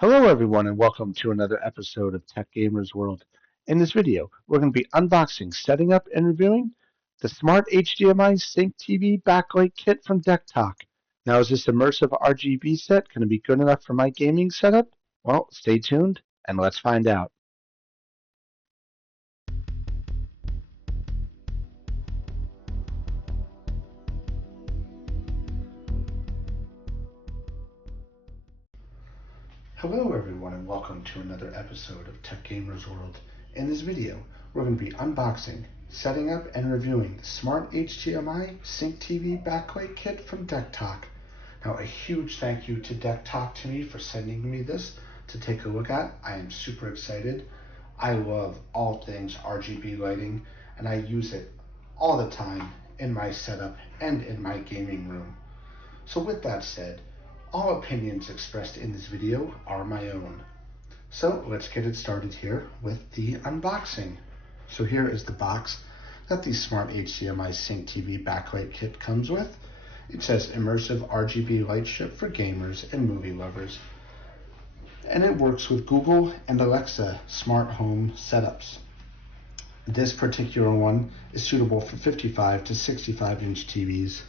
Hello everyone and welcome to another episode of Tech Gamers World. In this video, we're going to be unboxing, setting up, and reviewing the Smart HDMI Sync TV Backlight Kit from DeckTok. Now, is this immersive RGB set going to be good enough for my gaming setup? Well, stay tuned and let's find out. Hello everyone and welcome to another episode of Tech Gamers World. In this video, we're going to be unboxing, setting up, and reviewing the Smart HDMI Sync TV Backlight Kit from DeckTok. Now, a huge thank you to DeckTok to me for sending me this to take a look at. I am super excited. I love all things RGB lighting and I use it all the time in my setup and in my gaming room. So with that said, all opinions expressed in this video are my own. So let's get it started here with the unboxing. So here is the box that the Smart HDMI Sync TV Backlight Kit comes with. It says immersive RGB light strip for gamers and movie lovers. And it works with Google and Alexa smart home setups. This particular one is suitable for 55 to 65 inch TVs.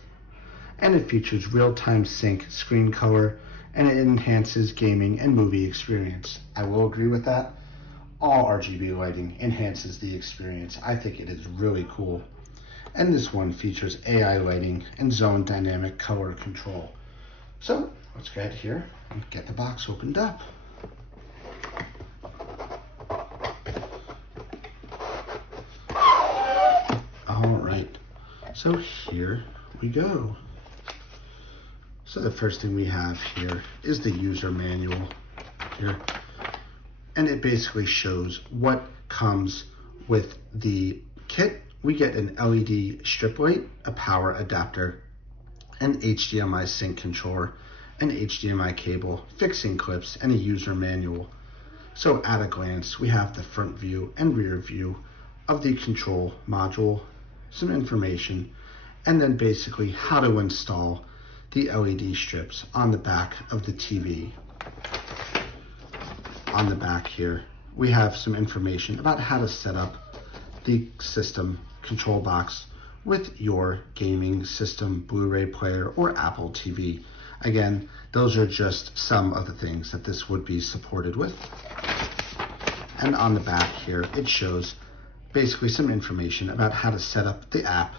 And it features real-time sync screen color, and it enhances gaming and movie experience. I will agree with that. All RGB lighting enhances the experience. I think it is really cool. And this one features AI lighting and zone dynamic color control. So let's go ahead here and get the box opened up. All right, so here we go. So the first thing we have here is the user manual here. And it basically shows what comes with the kit. We get an LED strip light, a power adapter, an HDMI sync controller, an HDMI cable, fixing clips, and a user manual. So at a glance, we have the front view and rear view of the control module, some information, and then basically how to install the LED strips on the back of the TV. On the back here, we have some information about how to set up the system control box with your gaming system, Blu-ray player, or Apple TV. Again, those are just some of the things that this would be supported with. And on the back here, it shows basically some information about how to set up the app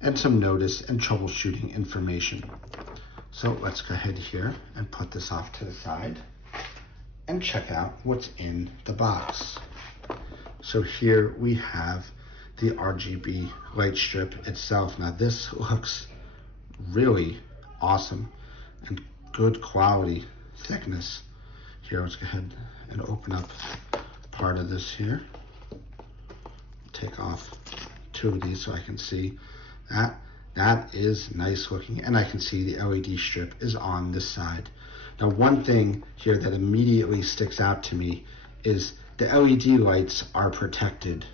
and some notice and troubleshooting information. So let's go ahead here and put this off to the side and check out what's in the box. So here we have the RGB light strip itself. Now this looks really awesome and good quality thickness. Here, let's go ahead and open up part of this here. Take off two of these so I can see that is nice looking, and I can see the LED strip is on this side. Now, one thing here that immediately sticks out to me is the LED lights are protected.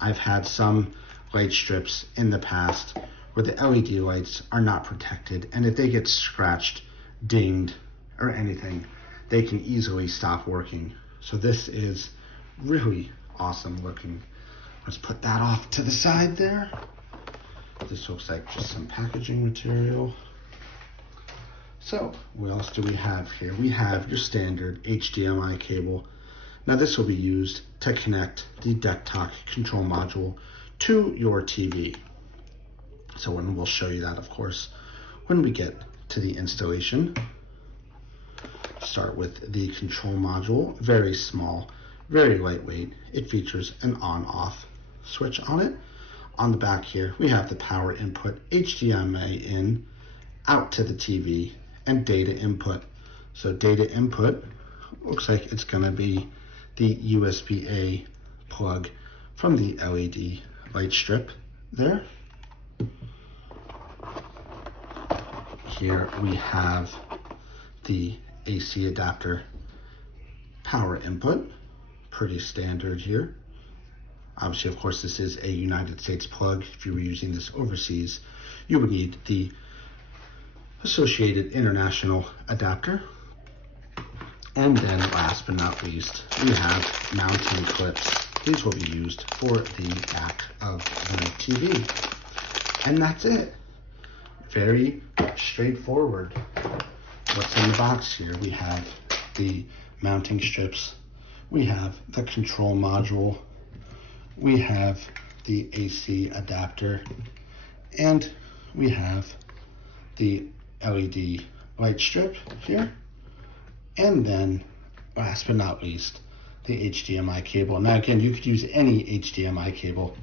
I've had some light strips in the past where the LED lights are not protected, and if they get scratched, dinged, or anything, they can easily stop working. So this is really awesome looking. Let's put that off to the side there. This looks like just some packaging material. So what else do we have here? We have your standard HDMI cable. Now this will be used to connect the DeckTok control module to your TV. So we'll show you that, of course, when we get to the installation. Start with the control module, very small, very lightweight. It features an on-off switch on it. On the back here, we have the power input, HDMI in, out to the TV, and data input. So data input looks like it's going to be the USB-A plug from the LED light strip there. Here we have the AC adapter power input, pretty standard here. Obviously, of course, this is a United States plug. If you were using this overseas, you would need the associated international adapter. And then last but not least, we have mounting clips. These will be used for the back of the TV. And that's it. Very straightforward. What's in the box here? We have the mounting strips. We have the control module. We have the AC adapter. And we have the LED light strip here. And then, last but not least, the HDMI cable. Now again, you could use any HDMI cable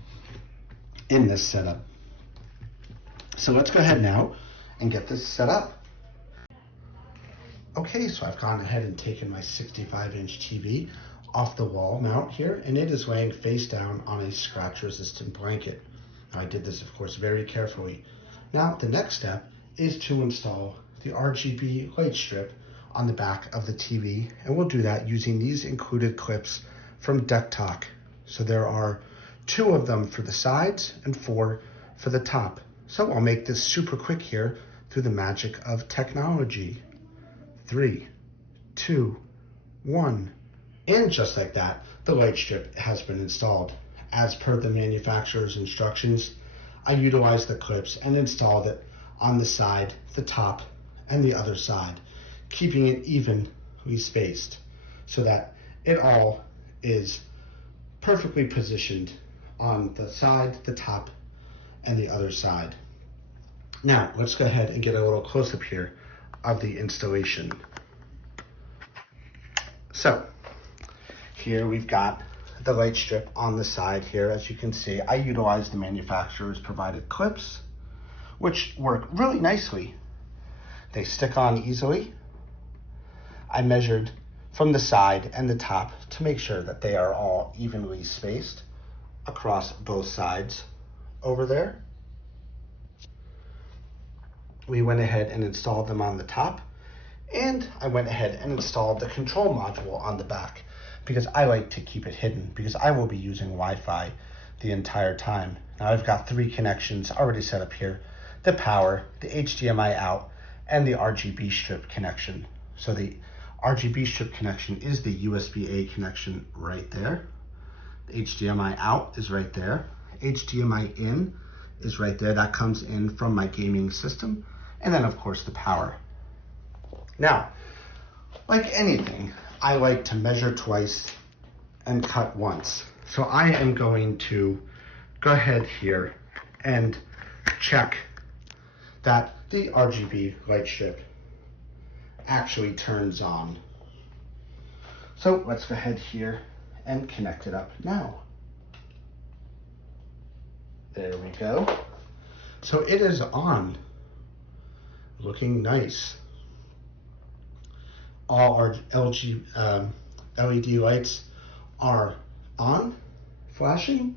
in this setup. So let's go ahead now and get this set up. Okay, so I've gone ahead and taken my 65-inch TV off the wall mount here, and it is laying face down on a scratch-resistant blanket. Now, I did this, of course, very carefully. Now, the next step is to install the RGB light strip on the back of the TV, and we'll do that using these included clips from DeckTok. So there are 2 of them for the sides and 4 for the top. So I'll make this super quick here through the magic of technology. 3, 2, 1, and just like that, the light strip has been installed. As per the manufacturer's instructions, I utilized the clips and installed it on the side, the top, and the other side, keeping it evenly spaced so that it all is perfectly positioned on the side, the top, and the other side. Now, let's go ahead and get a little close-up here of the installation. So, here we've got the light strip on the side here. As you can see, I utilized the manufacturer's provided clips, which work really nicely. They stick on easily. I measured from the side and the top to make sure that they are all evenly spaced across both sides over there. We went ahead and installed them on the top, and I went ahead and installed the control module on the back because I like to keep it hidden because I will be using Wi-Fi the entire time. Now I've got 3 connections already set up here: the power, the HDMI out, and the RGB strip connection. So the RGB strip connection is the USB-A connection right there. The HDMI out is right there. HDMI in is right there. That comes in from my gaming system. And then, of course, the power. Now, like anything, I like to measure twice and cut once. So I am going to go ahead here and check that the RGB light strip actually turns on. So let's go ahead here and connect it up now. There we go. So it is on, looking nice. All our LED lights are on, flashing,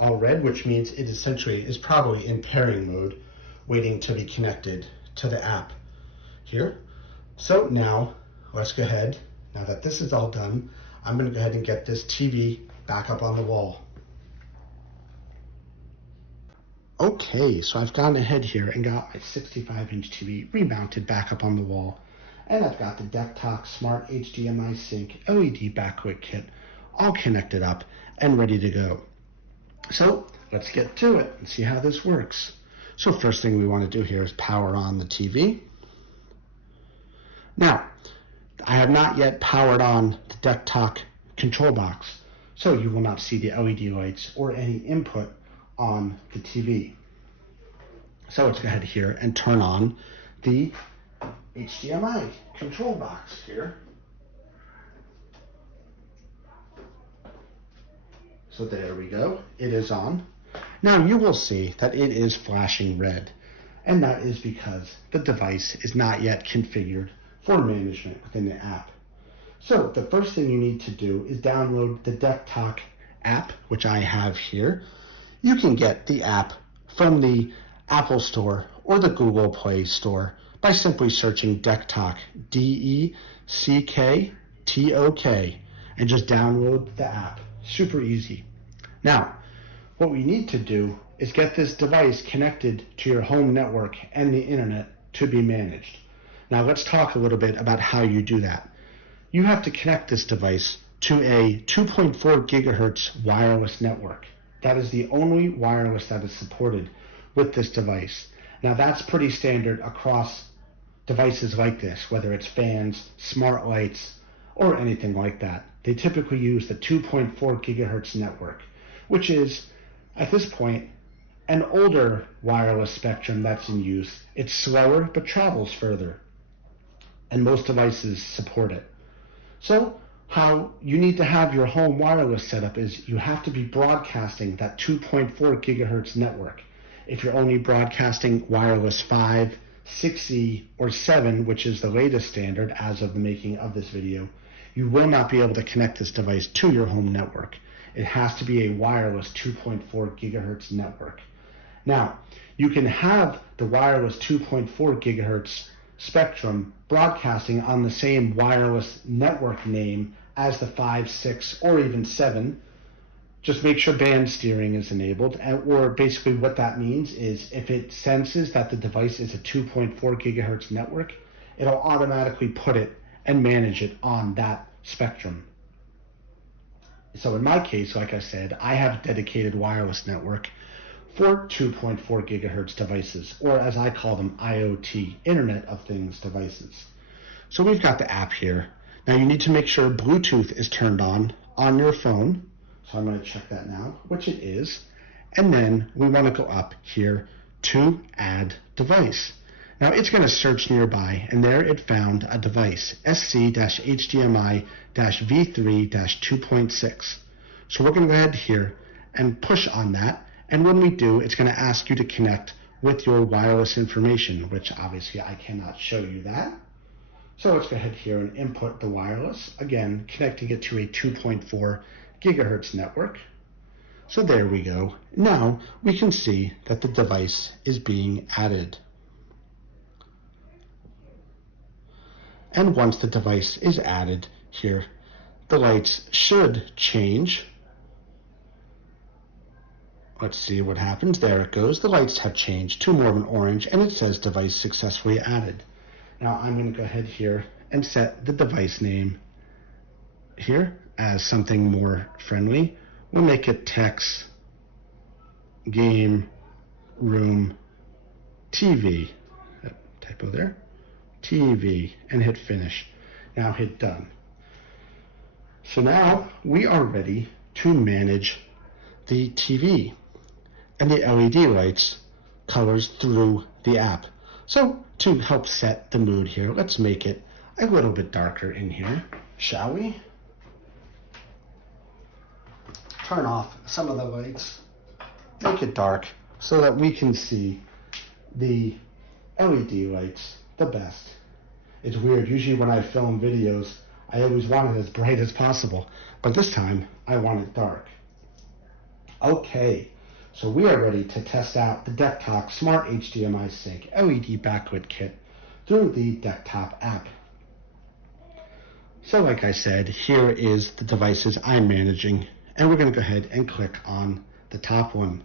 all red, which means it essentially is probably in pairing mode, waiting to be connected to the app here. So now let's go ahead, now that this is all done, I'm going to go ahead and get this TV back up on the wall. Okay, so I've gone ahead here and got my 65-inch TV remounted back up on the wall. And I've got the DeckTok Smart HDMI Sync LED backlight kit all connected up and ready to go. So let's get to it and see how this works. So first thing we want to do here is power on the TV. Now, I have not yet powered on the DeckTok control box, so you will not see the LED lights or any input on the TV. So let's go ahead here and turn on the HDMI control box here. So there we go, it is on. Now you will see that it is flashing red, and that is because the device is not yet configured for management within the app. So the first thing you need to do is download the DeckTok app, which I have here. You can get the app from the Apple Store or the Google Play Store by simply searching DeckTok, D-E-C-K-T-O-K, and just download the app. Super easy. Now, what we need to do is get this device connected to your home network and the internet to be managed. Now let's talk a little bit about how you do that. you have to connect this device to a 2.4 gigahertz wireless network. That is the only wireless that is supported with this device. Now that's pretty standard across devices like this, whether it's fans, smart lights, or anything like that. They typically use the 2.4 gigahertz network, which is, at this point, an older wireless spectrum that's in use. It's slower, but travels further, and most devices support it. So how you need to have your home wireless setup is you have to be broadcasting that 2.4 gigahertz network. If you're only broadcasting wireless 5, 6E, or 7, which is the latest standard as of the making of this video, you will not be able to connect this device to your home network. It has to be a wireless 2.4 gigahertz network. Now, you can have the wireless 2.4 gigahertz spectrum broadcasting on the same wireless network name as the 5, 6, or even 7. Just make sure band steering is enabled, or basically what that means is if it senses that the device is a 2.4 gigahertz network, it'll automatically put it and manage it on that spectrum. So in my case, like I said, I have a dedicated wireless network for 2.4 gigahertz devices, or as I call them, IoT, Internet of Things devices. So we've got the app here. Now you need to make sure Bluetooth is turned on your phone. So I'm going to check that now, which it is. And then we want to go up here to Add Device. Now it's going to search nearby, and there it found a device, SC-HDMI-V3-2.6. So we're going to go ahead here and push on that. And when we do, it's going to ask you to connect with your wireless information, which obviously I cannot show you that. So let's go ahead here and input the wireless, again, connecting it to a 2.4 gigahertz network. So there we go. Now we can see that the device is being added. And once the device is added here, the lights should change. Let's see what happens. There it goes. The lights have changed to more of an orange, and it says device successfully added. Now I'm going to go ahead here and set the device name here as something more friendly. We'll make it Text Game Room TV. Typo there. TV, and hit finish. Now hit done. So now we are ready to manage the TV and the LED lights colors through the app. So to help set the mood here, let's make it a little bit darker in here, shall we? Turn off some of the lights, make it dark so that we can see the LED lights the best. It's weird, usually when I film videos, I always want it as bright as possible, but this time I want it dark. Okay, so we are ready to test out the DeckTok Smart HDMI Sync LED Backlit Kit through the DeckTok app. So like I said, here is the devices I'm managing, and we're going to go ahead and click on the top one.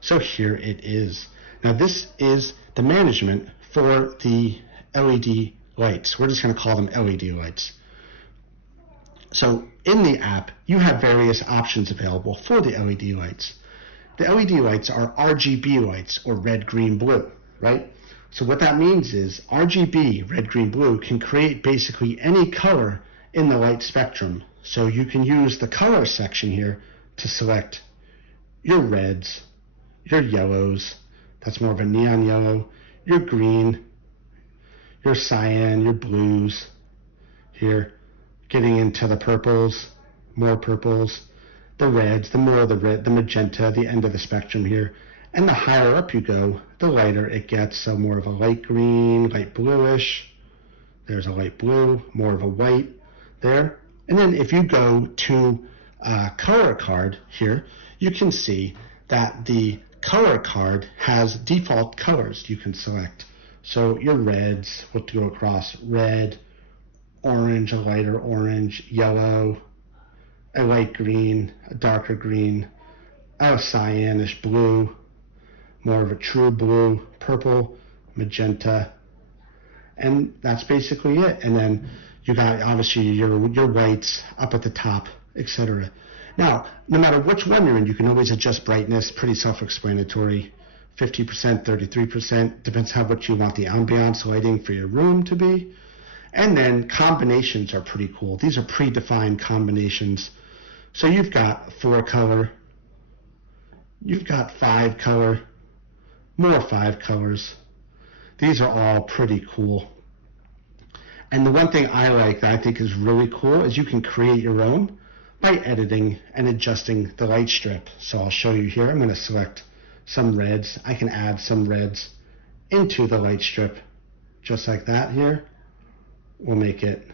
So here it is. Now this is the management for the LED lights. We're just going to call them LED lights. So in the app, you have various options available for the LED lights. The LED lights are RGB lights, or red, green, blue, right? So what that means is RGB, red, green, blue, can create basically any color in the light spectrum. So you can use the color section here to select your reds, your yellows, that's more of a neon yellow, your green, your cyan, your blues, here, getting into the purples, more purples, the reds, the more of the red, the magenta, the end of the spectrum here. And the higher up you go, the lighter it gets. So more of a light green, light bluish. There's a light blue, more of a white there. And then if you go to color card here, you can see that the color card has default colors you can select. So your reds will go across red, orange, a lighter orange, yellow, a light green, a darker green, a cyanish blue, more of a true blue, purple, magenta, and that's basically it. And then You got obviously your whites up at the top, etc. Now, no matter which one you're in, you can always adjust brightness, pretty self-explanatory. 50%, 33%, depends how much you want the ambiance lighting for your room to be. And then combinations are pretty cool. These are predefined combinations. So you've got 4 color, you've got 5 color, more 5 colors. These are all pretty cool. And the one thing I like that I think is really cool is you can create your own by editing and adjusting the light strip. So I'll show you here. I'm going to select some reds. I can add some reds into the light strip just like that here. We'll make it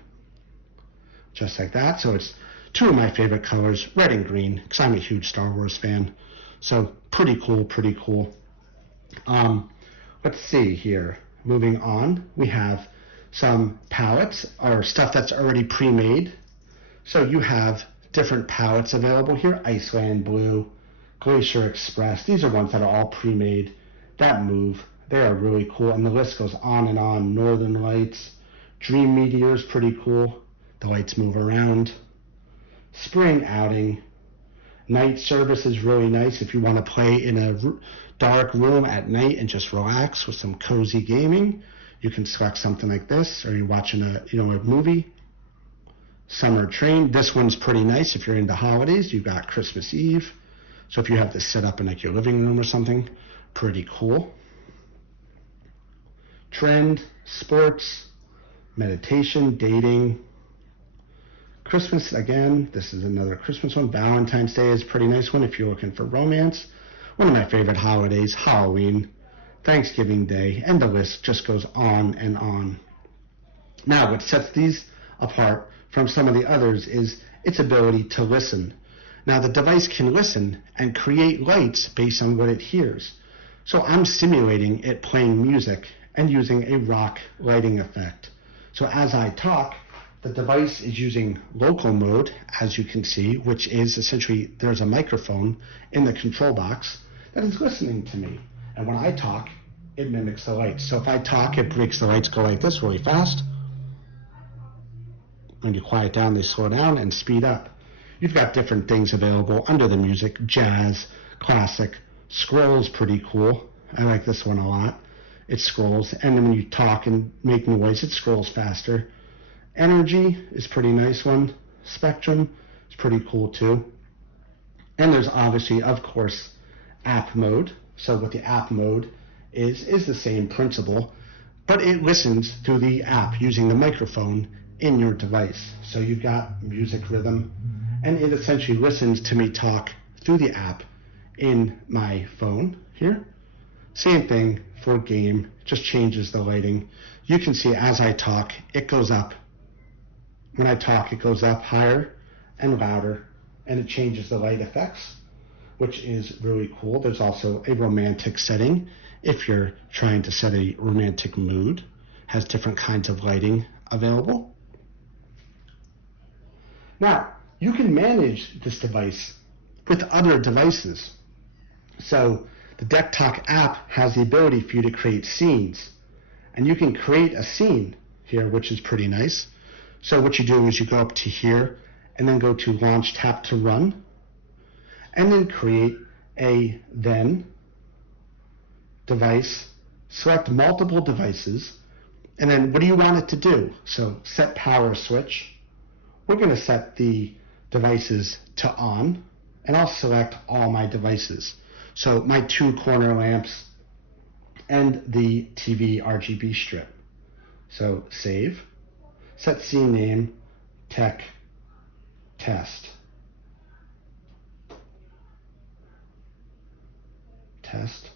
just like that. So it's 2 of my favorite colors, red and green, because I'm a huge Star Wars fan. So pretty cool, pretty cool. Let's see here. Moving on, we have some palettes or stuff that's already pre-made. So you have different palettes available here. Iceland Blue, Glacier Express. These are ones that are all pre-made that move. They are really cool, and the list goes on and on. Northern Lights, Dream Meteor is pretty cool. The lights move around. Spring Outing. Night Service is really nice if you want to play in a dark room at night and just relax with some cozy gaming. You can select something like this, or you're watching a movie. Summer Train. This one's pretty nice if you're into holidays. You've got Christmas Eve. So if you have this set up in like your living room or something, pretty cool. Trend, sports, meditation, dating. Christmas, again, this is another Christmas one. Valentine's Day is a pretty nice one if you're looking for romance. One of my favorite holidays, Halloween, Thanksgiving Day, and the list just goes on and on. Now, what sets these apart from some of the others is its ability to listen. Now, the device can listen and create lights based on what it hears. So I'm simulating it playing music and using a rock lighting effect. So as I talk, the device is using local mode, as you can see, which is essentially there's a microphone in the control box that is listening to me. And when I talk, it mimics the lights. So if I talk, it makes the lights go like this really fast. When you quiet down, they slow down and speed up. You've got different things available under the music: jazz, classic, scrolls, pretty cool. I like this one a lot. It scrolls, and then when you talk and make noise, it scrolls faster. Energy is pretty nice one. Spectrum is pretty cool too. And there's obviously, of course, app mode. So what the app mode is the same principle, but it listens through the app using the microphone in your device. So you've got music rhythm, and it essentially listens to me talk through the app in my phone here. Same thing for game, just changes the lighting. You can see as I talk, it goes up. When I talk, it goes up higher and louder, and it changes the light effects, which is really cool. There's also a romantic setting. If you're trying to set a romantic mood, has different kinds of lighting available. Now, you can manage this device with other devices. So the DeckTok app has the ability for you to create scenes, and you can create a scene here, which is pretty nice. So what you do is you go up to here and then go to Launch, tap to run, and then create a then device, select multiple devices, and then what do you want it to do? So set power switch. We're going to set the devices to on, and I'll select all my devices. So my 2 corner lamps and the TV RGB strip. So save. Set scene name, tech, test. Test.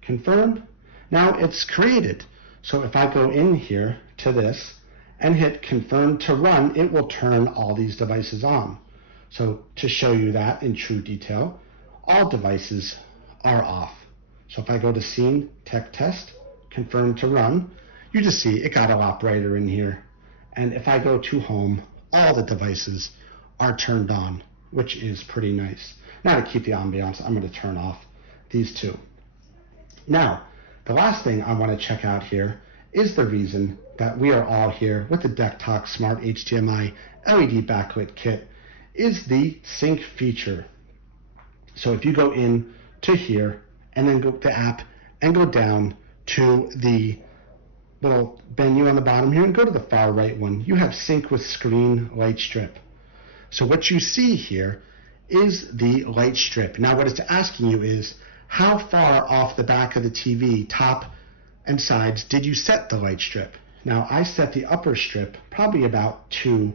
Confirmed. Now it's created. So if I go in here to this and hit confirm to run, it will turn all these devices on. So to show you that in true detail, all devices are off. So if I go to scene, tech, test, confirm to run, you just see it got a lot brighter in here. And if I go to home, all the devices are turned on, which is pretty nice. Now to keep the ambiance, I'm going to turn off these 2. Now, the last thing I want to check out here is the reason that we are all here with the DeckTok Smart HDMI LED Backlit Kit is the sync feature. So if you go in to here and then go to the app and go down to the little menu on the bottom here and go to the far right one, you have sync with screen light strip. So what you see here is the light strip. Now what it's asking you is, how far off the back of the TV, top and sides, did you set the light strip? Now I set the upper strip probably about 2,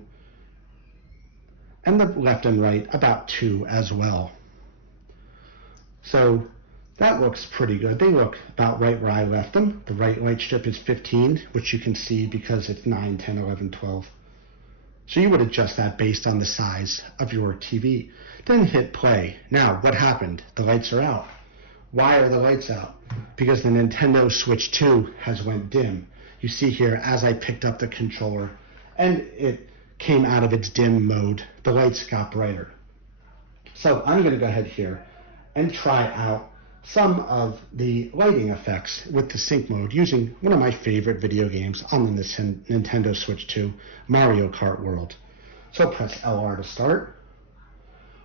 and the left and right about 2 as well. So that looks pretty good. They look about right where I left them. The right light strip is 15, which you can see because it's 9, 10, 11, 12. So you would adjust that based on the size of your TV. Then hit play. Now, what happened? The lights are out. Why are the lights out? Because the Nintendo Switch 2 has went dim. You see here, as I picked up the controller and it came out of its dim mode, the lights got brighter. So I'm going to go ahead here and try out some of the lighting effects with the sync mode using one of my favorite video games on the Nintendo Switch 2, Mario Kart World. So press LR to start.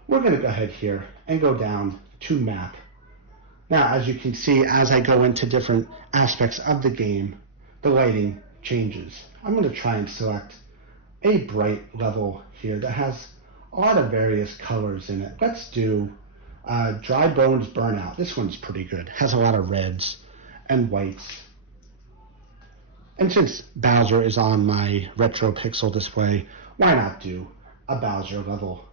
We're going to go ahead here and go down to map. Now, as you can see, as I go into different aspects of the game, the lighting changes. I'm going to try and select a bright level here that has a lot of various colors in it. Let's do Dry Bones Burnout. This one's pretty good. Has a lot of reds and whites. And since Bowser is on my retro pixel display, why not do a Bowser level?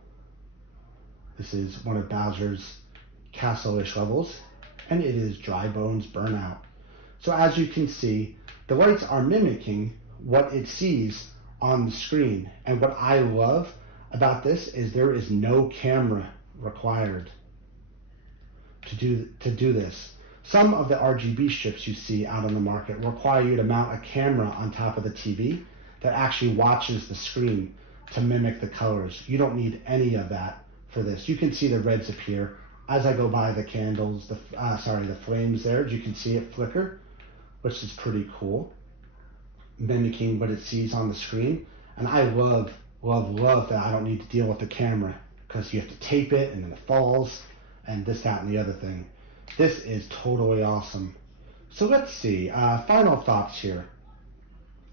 This is one of Bowser's castle-ish levels, and it is Dry Bones Burnout. So as you can see, the lights are mimicking what it sees on the screen. And what I love about this is there is no camera required to do this. Some of the RGB strips you see out on the market require you to mount a camera on top of the TV that actually watches the screen to mimic the colors. You don't need any of that for this. You can see the reds appear as I go by the candles, the flames there. You can see it flicker, which is pretty cool, mimicking what it sees on the screen. And I love that I don't need to deal with the camera, because you have to tape it and then it falls and this, that, and the other thing. This is totally awesome. So let's see, final thoughts here.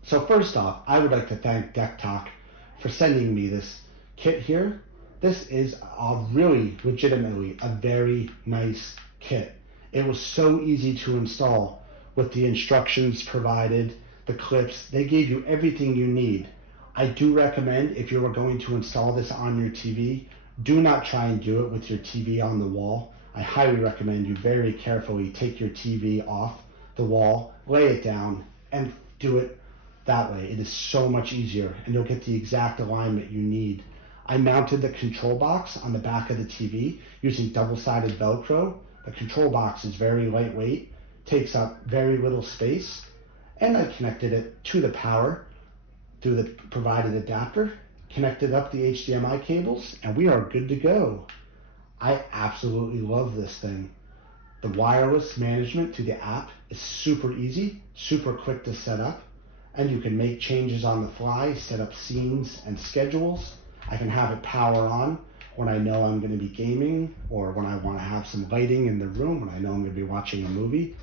So first off, I would like to thank DeckTok for sending me this kit here. This is really legitimately a very nice kit. It was so easy to install with the instructions provided, the clips. They gave you everything you need. I do recommend, if you are going to install this on your TV, do not try and do it with your TV on the wall. I highly recommend you very carefully take your TV off the wall, lay it down, and do it that way. It is so much easier, and you'll get the exact alignment you need. I mounted the control box on the back of the TV using double-sided Velcro. The control box is very lightweight, takes up very little space, and I connected it to the power through the provided adapter, connected up the HDMI cables, and we are good to go. I absolutely love this thing. The wireless management to the app is super easy, super quick to set up, and you can make changes on the fly, set up scenes and schedules. I can have it power on when I know I'm going to be gaming, or when I want to have some lighting in the room, when I know I'm going to be watching a movie,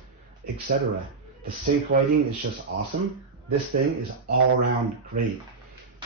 etc. The sync lighting is just awesome. This thing is all around great.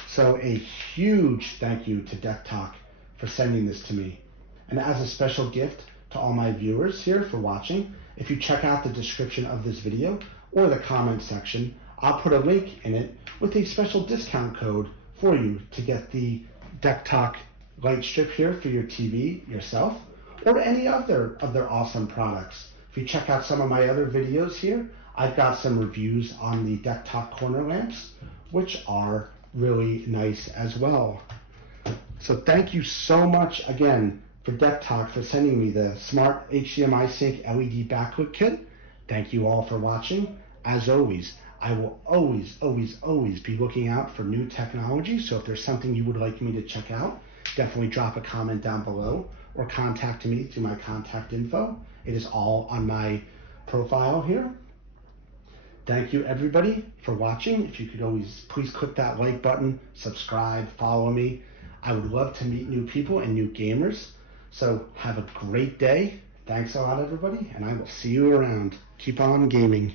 So a huge thank you to DeckTok for sending this to me. And as a special gift to all my viewers here for watching, if you check out the description of this video or the comment section, I'll put a link in it with a special discount code for you to get the DeckTok light strip here for your TV yourself, or any other of their awesome products. If you check out some of my other videos here, I've got some reviews on the DeckTok corner lamps, which are really nice as well. So thank you so much again for DeckTok for sending me the Smart HDMI Sync LED Backlit Kit. Thank you all for watching. As always, I will always be looking out for new technology. So if there's something you would like me to check out, definitely drop a comment down below or contact me through my contact info. It is all on my profile here. Thank you everybody for watching. If you could always please click that like button, subscribe, follow me. I would love to meet new people and new gamers. So have a great day. Thanks a lot everybody, and I will see you around. Keep on gaming.